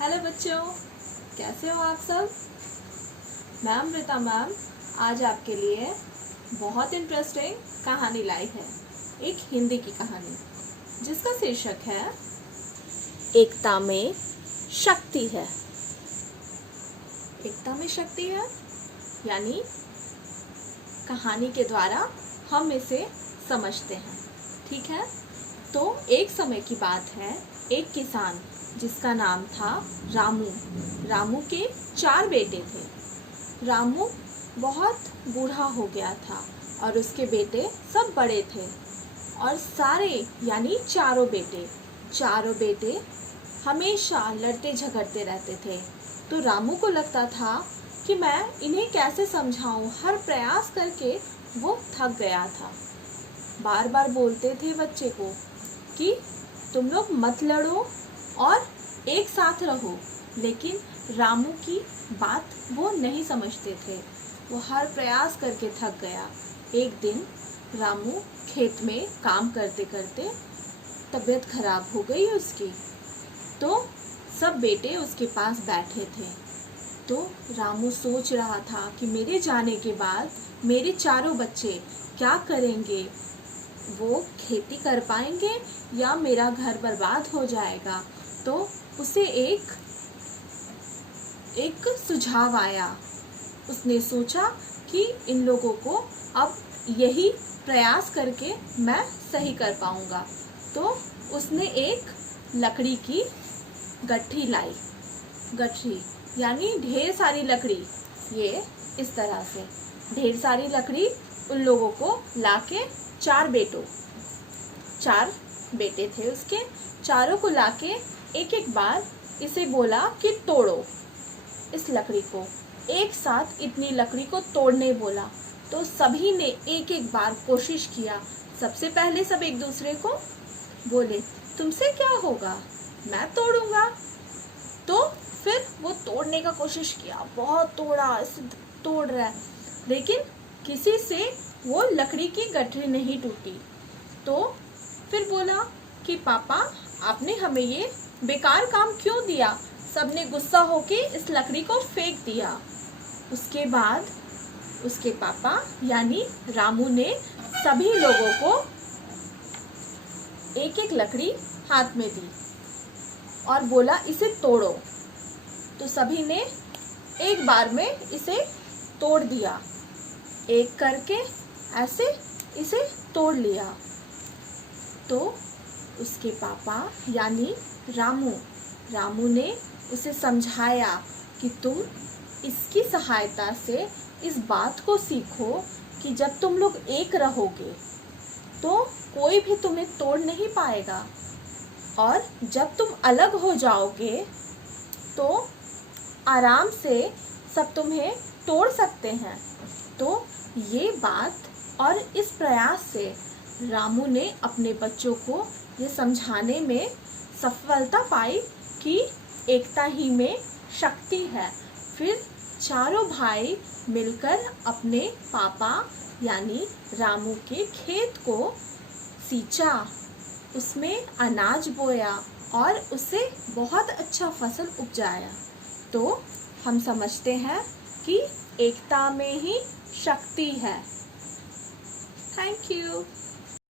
Hello बच्चों, कैसे हो आप सब। मैं अमृता मैम आज आपके लिए बहुत इंटरेस्टिंग कहानी लाई है। एक हिंदी की कहानी जिसका शीर्षक है एकता में शक्ति है। एकता में शक्ति है यानी कहानी के द्वारा हम इसे समझते हैं। ठीक है, तो एक समय की बात है, एक किसान जिसका नाम था रामू। रामू के 4 बेटे थे। रामू बहुत बूढ़ा हो गया था और उसके बेटे सब बड़े थे और सारे यानी चारों बेटे हमेशा लड़ते झगड़ते रहते थे। तो रामू को लगता था कि मैं इन्हें कैसे समझाऊं। हर प्रयास करके वो थक गया था। बार बार बोलते थे बच्चे को कि तुम लोग मत लड़ो और एक साथ रहो, लेकिन रामू की बात वो नहीं समझते थे। वो हर प्रयास करके थक गया। एक दिन रामू खेत में काम करते करते तबीयत खराब हो गई उसकी। तो सब बेटे उसके पास बैठे थे। तो रामू सोच रहा था कि मेरे जाने के बाद मेरे चारों बच्चे क्या करेंगे, वो खेती कर पाएंगे या मेरा घर बर्बाद हो जाएगा। तो उसे एक सुझाव आया। उसने सोचा कि इन लोगों को अब यही प्रयास करके मैं सही कर पाऊंगा। तो उसने एक लकड़ी की गट्ठी लाई। गट्ठी यानी ढेर सारी लकड़ी। ये इस तरह से ढेर सारी लकड़ी उन लोगों को लाके 4 बेटे थे उसके, चारों को लाके एक एक बार इसे बोला कि तोड़ो इस लकड़ी को। एक साथ इतनी लकड़ी को तोड़ने बोला। तो सभी ने एक एक बार कोशिश किया। सबसे पहले सब एक दूसरे को बोले तुमसे क्या होगा, मैं तोड़ूंगा। तो फिर वो तोड़ने का कोशिश किया, बहुत तोड़ा, इसे तोड़ रहा है, लेकिन किसी से वो लकड़ी की गठरी नहीं टूटी। तो फिर बोला कि पापा आपने हमें ये बेकार काम क्यों दिया। सबने गुस्सा होके इस लकड़ी को फेंक दिया। उसके बाद उसके पापा यानी रामू ने सभी लोगों को एक एक लकड़ी हाथ में दी और बोला इसे तोड़ो। तो सभी ने एक बार में इसे तोड़ दिया। एक करके ऐसे इसे तोड़ लिया। तो उसके पापा यानी रामू ने उसे समझाया कि तुम इसकी सहायता से इस बात को सीखो कि जब तुम लोग एक रहोगे तो कोई भी तुम्हें तोड़ नहीं पाएगा, और जब तुम अलग हो जाओगे तो आराम से सब तुम्हें तोड़ सकते हैं। तो ये बात और इस प्रयास से रामू ने अपने बच्चों को ये समझाने में सफलता पाई कि एकता ही में शक्ति है। फिर चारों भाई मिलकर अपने पापा यानी रामू के खेत को सींचा, उसमें अनाज बोया और उससे बहुत अच्छा फसल उपजाया। तो हम समझते हैं कि एकता में ही शक्ति है। Thank you.